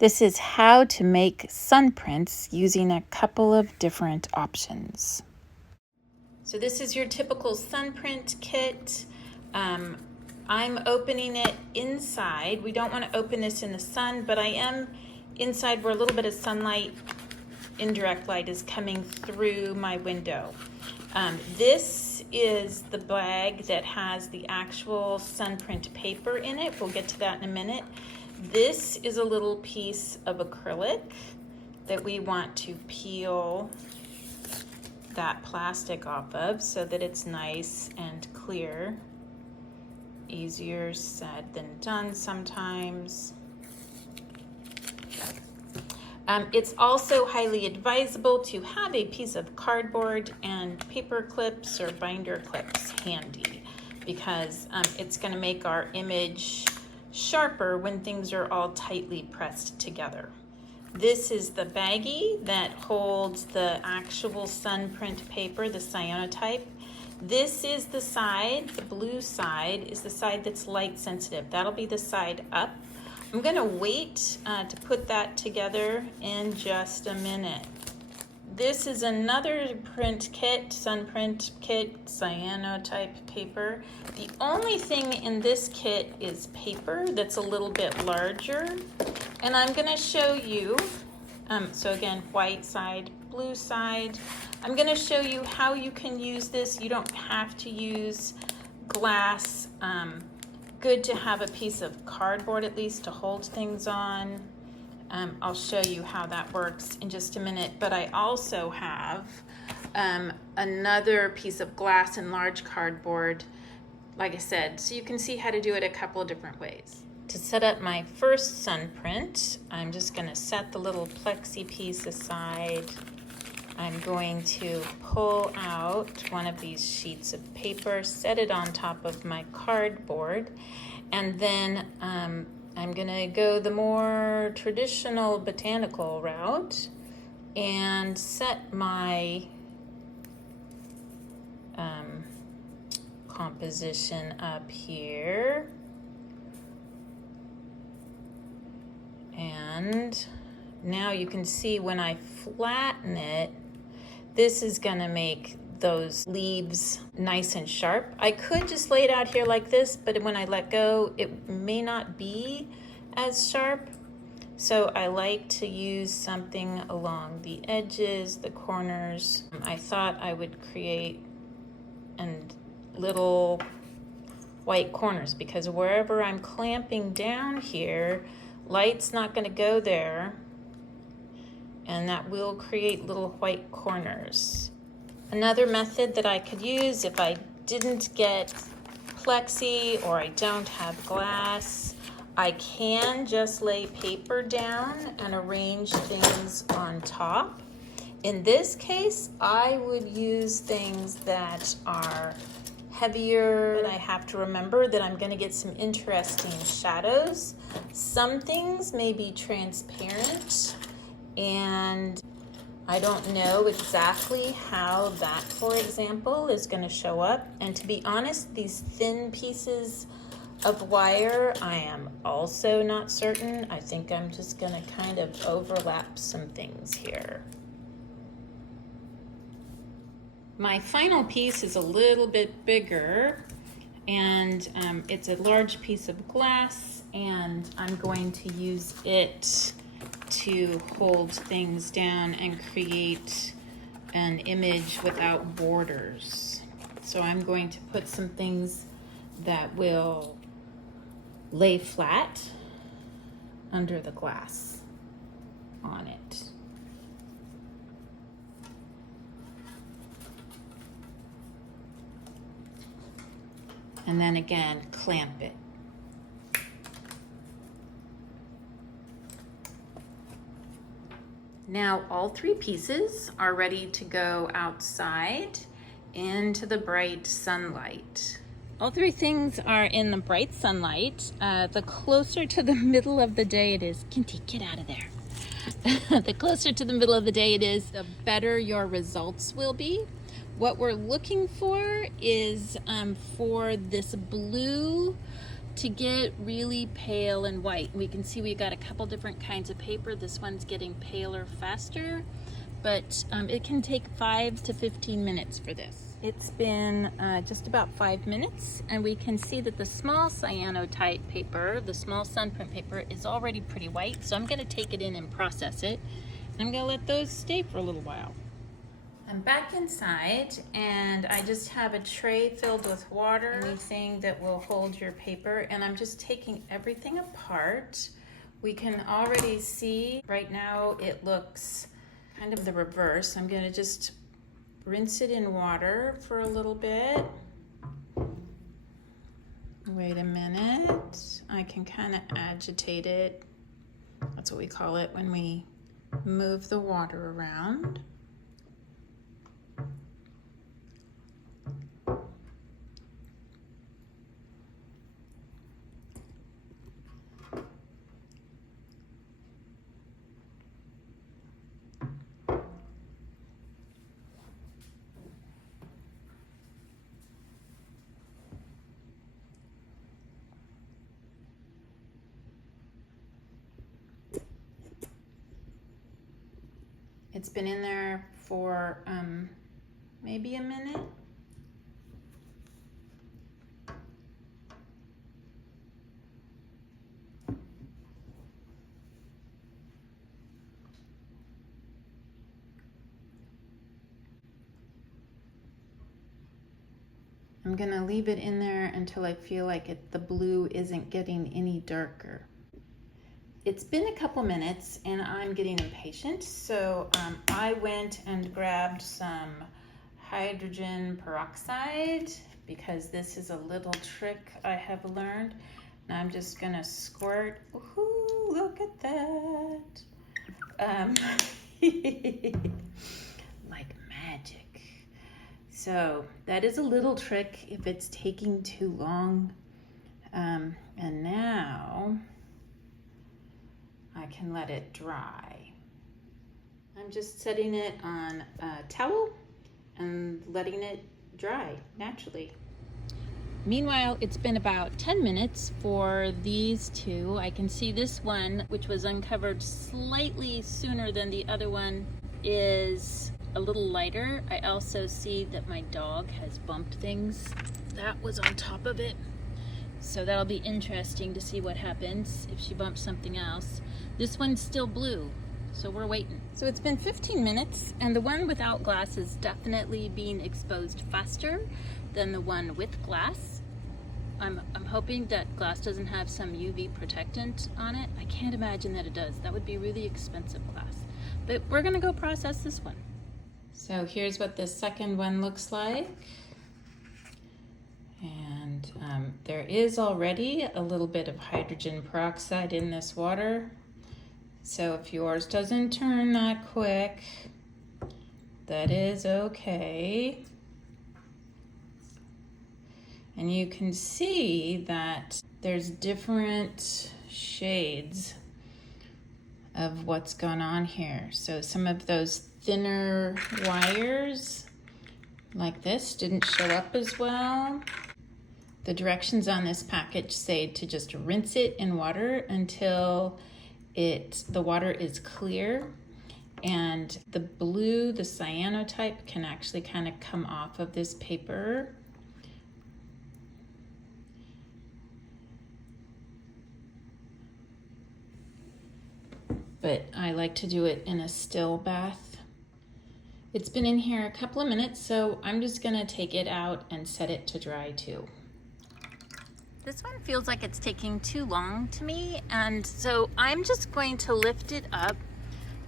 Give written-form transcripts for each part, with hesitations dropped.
This is how to make sun prints using a couple of different options. So this is your typical sun print kit. I'm opening it inside. We don't want to open this in the sun, but I am inside where a little bit of sunlight, indirect light, is coming through my window. This is the bag that has the actual sun print paper in it. We'll get to that in a minute. This is a little piece of acrylic that we want to peel that plastic off of so that it's nice and clear. Easier said than done sometimes. It's also highly advisable to have a piece of cardboard and paper clips or binder clips handy, because it's going to make our image sharper when things are all tightly pressed together. This is the baggie that holds the actual sun print paper, the cyanotype. This is the side, the blue side is the side that's light sensitive. That'll be the side up. I'm gonna wait to put that together in just a minute. This is another print kit, sun print kit, cyanotype paper. The only thing in this kit is paper that's a little bit larger. And I'm gonna show you, so again, white side, blue side. I'm gonna show you how you can use this. You don't have to use glass. Good to have a piece of cardboard at least to hold things on. I'll show you how that works in just a minute, but I also have another piece of glass and large cardboard, like I said, so you can see how to do it a couple of different ways. To set up my first sun print, I'm just gonna set the little plexi piece aside. I'm going to pull out one of these sheets of paper, set it on top of my cardboard, and then I'm gonna go the more traditional botanical route and set my composition up here. And now you can see when I flatten it, this is gonna make those leaves nice and sharp. I could just lay it out here like this, but when I let go, it may not be as sharp. So I like to use something along the edges, the corners. I thought I would create little white corners, because wherever I'm clamping down here, light's not gonna go there, and that will create little white corners. Another method that I could use if I didn't get plexi or I don't have glass, I can just lay paper down and arrange things on top. In this case, I would use things that are heavier, but I have to remember that I'm going to get some interesting shadows. Some things may be transparent, and I don't know exactly how that, for example, is going to show up. And to be honest, these thin pieces of wire, I am also not certain. I think I'm just going to kind of overlap some things here. My final piece is a little bit bigger, and it's a large piece of glass, and I'm going to use it to hold things down and create an image without borders. So I'm going to put some things that will lay flat under the glass on it. And then again, clamp it. Now all three pieces are ready to go outside into the bright sunlight. All three things are in the bright sunlight. The closer to the middle of the day it is, Kinty, get out of there. The closer to the middle of the day it is, the better your results will be. What we're looking for is for this blue to get really pale and white. We can see we got a couple different kinds of paper. This one's getting paler faster, but it can take 5 to 15 minutes for this. It's been just about 5 minutes, and we can see that the small cyanotype paper, the small sun print paper, is already pretty white. So I'm gonna take it in and process it. I'm gonna let those stay for a little while. I'm back inside, and I just have a tray filled with water, anything that will hold your paper, and I'm just taking everything apart. We can already see right now it looks kind of the reverse. I'm gonna just rinse it in water for a little bit. Wait a minute. I can kind of agitate it. That's what we call it when we move the water around. It's been in there for maybe a minute. I'm gonna leave it in there until I feel like the blue isn't getting any darker. It's been a couple minutes and I'm getting impatient, so I went and grabbed some hydrogen peroxide because this is a little trick I have learned. And I'm just gonna squirt. Ooh, look at that. Like magic. So that is a little trick if it's taking too long. And now I can let it dry. I'm just setting it on a towel and letting it dry naturally. Meanwhile, it's been about 10 minutes for these two. I can see this one, which was uncovered slightly sooner than the other one, is a little lighter. I also see that my dog has bumped things. That was on top of it. So that'll be interesting to see what happens if she bumps something else. This one's still blue, so we're waiting. So it's been 15 minutes, and the one without glass is definitely being exposed faster than the one with glass. I'm hoping that glass doesn't have some UV protectant on it. I can't imagine that it does. That would be really expensive glass. But we're gonna go process this one. So here's what the second one looks like. And there is already a little bit of hydrogen peroxide in this water. So if yours doesn't turn that quick, that is okay. And you can see that there's different shades of what's going on here. So some of those thinner wires like this didn't show up as well. The directions on this package say to just rinse it in water until the water is clear, and the blue, the cyanotype, can actually kind of come off of this paper. But I like to do it in a still bath. It's been in here a couple of minutes, so I'm just gonna take it out and set it to dry too. This one feels like it's taking too long to me, and so I'm just going to lift it up,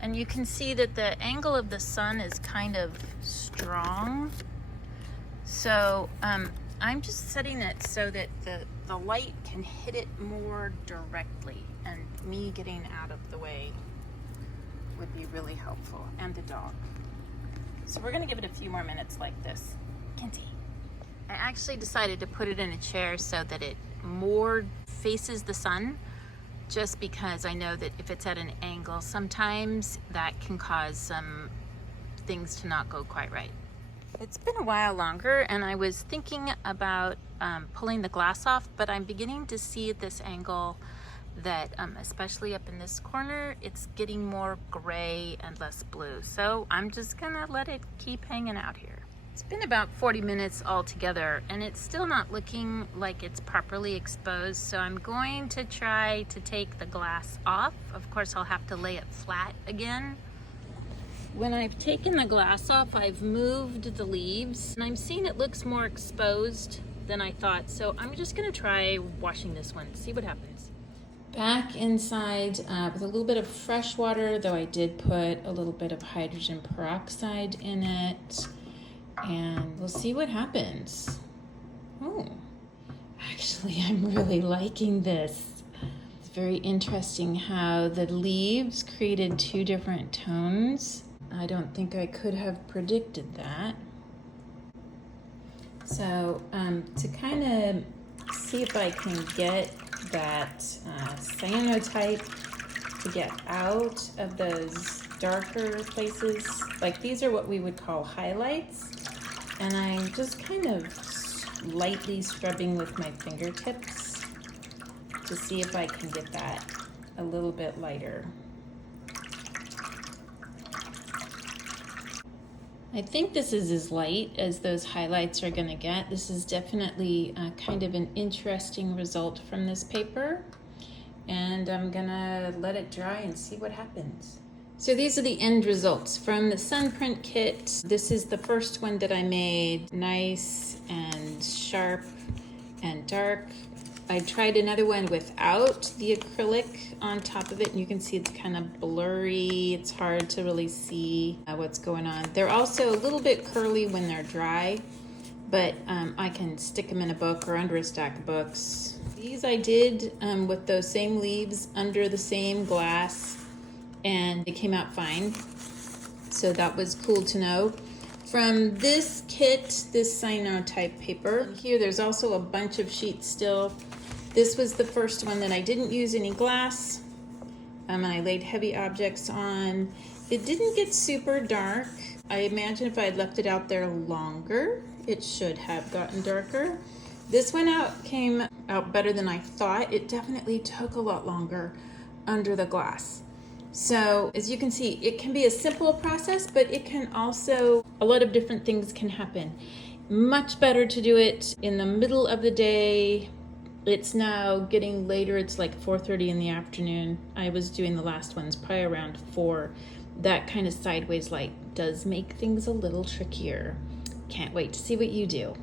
and you can see that the angle of the sun is kind of strong. So I'm just setting it so that the light can hit it more directly, and me getting out of the way would be really helpful, and the dog. So we're gonna give it a few more minutes like this. Kinsey. I actually decided to put it in a chair so that it more faces the sun, just because I know that if it's at an angle, sometimes that can cause some things to not go quite right. It's been a while longer, and I was thinking about pulling the glass off, but I'm beginning to see at this angle that especially up in this corner, it's getting more gray and less blue. So I'm just gonna let it keep hanging out here. It's been about 40 minutes altogether, and it's still not looking like it's properly exposed, so I'm going to try to take the glass off. Of course, I'll have to lay it flat again. When I've taken the glass off, I've moved the leaves, and I'm seeing it looks more exposed than I thought, so I'm just gonna try washing this one, see what happens. Back inside with a little bit of fresh water, though I did put a little bit of hydrogen peroxide in it, and we'll see what happens. Oh, actually, I'm really liking this. It's very interesting how the leaves created two different tones. I don't think I could have predicted that. So to kind of see if I can get that cyanotype to get out of those darker places, like these are what we would call highlights, and I'm just kind of lightly scrubbing with my fingertips to see if I can get that a little bit lighter. I think this is as light as those highlights are going to get. This is definitely kind of an interesting result from this paper, and I'm gonna let it dry and see what happens. So these are the end results from the Sunprint kit. This is the first one that I made, nice and sharp and dark. I tried another one without the acrylic on top of it, and you can see it's kind of blurry. It's hard to really see what's going on. They're also a little bit curly when they're dry, but I can stick them in a book or under a stack of books. These I did with those same leaves under the same glass, and they came out fine. So that was cool to know. From this kit, this cyanotype paper, here there's also a bunch of sheets still. This was the first one that I didn't use any glass, and I laid heavy objects on. It didn't get super dark. I imagine if I had left it out there longer, it should have gotten darker. This one came out better than I thought. It definitely took a lot longer under the glass. So as you can see, it can be a simple process, but it can also, a lot of different things can happen. Much better to do it in the middle of the day. It's now getting later. It's like 4:30 in the afternoon. I was doing the last ones probably around 4. That kind of sideways light does make things a little trickier. Can't wait to see what you do.